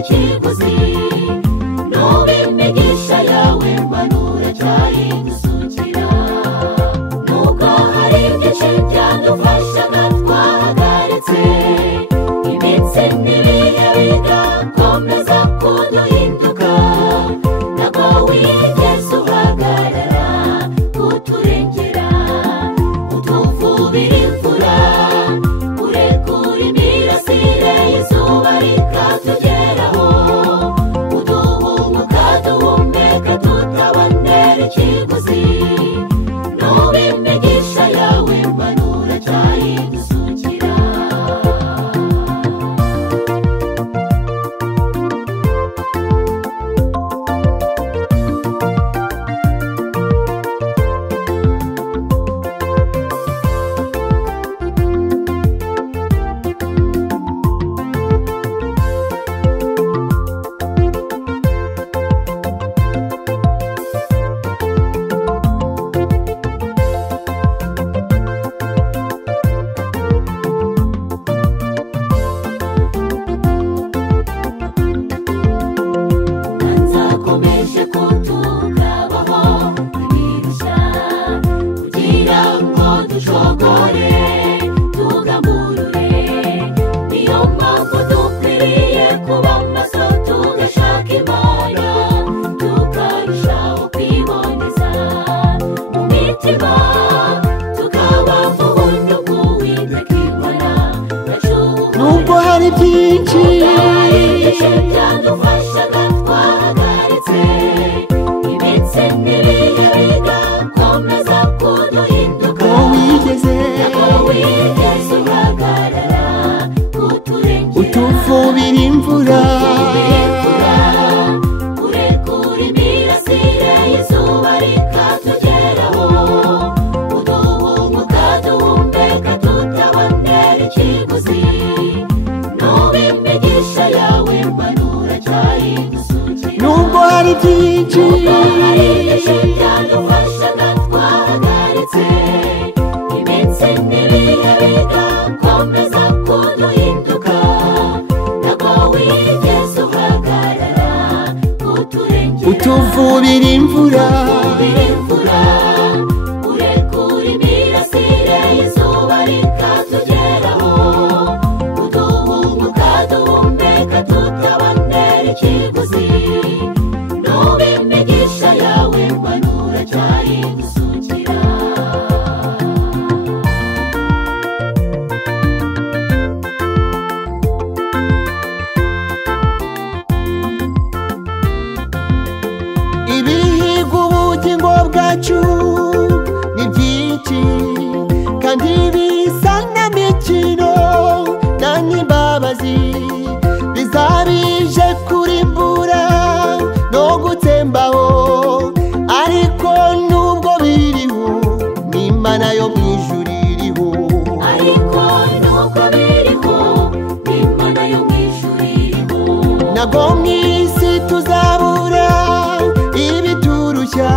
ikiguzi n'ubimigisha yawe manura cyayidusukira nuko hari byinshi byadufashaga twahagaritse imitsi n'ibihe bigakomeza kuduhinduka ntabwo wigeze uhagarara kuturengera utuvubira imvura urekura imirasire y'izuba rikatugeraho uduhumuka duhumeka tutabonera ikiguzi n'ubimigisha yawe manura cyayidusukira nzakomeje kutugabaho ibirushya kugira ngo dushogore tugamburure niyo mpamvu dukwiriye kuba maso tugashaka Imana tukarushaho kwiboneza mu mitima tukaba mu buntu bw'Uwiteka Imana yacu nubwo hari byinshi byadufashaga twahagaritse imitsi n'ibihe bigakomeza kuduhinduka wigeze uhagarara kuturengera utuvubira imvura urekura imirasire y'izuba rikatugeraho uduhumuka duhumeka tutabonera ikiguzi n'ubimigisha yawe manura cyayidusukira nubwo hari byinshi byadufashaga twahagaritse imitsi n'ibihe bigakomeza kuduhinduka ntabwo wigeze uhagarara kuturengera utuvubira imvura urekura imirasire y'izuba rikatugeraho uduhumuka duhumeka tutabonera ikiguzi n'ubimigisha yawe manura cyayidusukira ibihiga ubugingo bwacu ni byinshi kandi bisa n'imikino nta n'imbabazi bizabije kurimbura no gutsembaho ariko nubwo biriho n'Imana yo mu ijuru iriho ariko nubwo biriho n'Imana yo mu ijuru iriho ntabwo mu isi tuzabura ibiturushya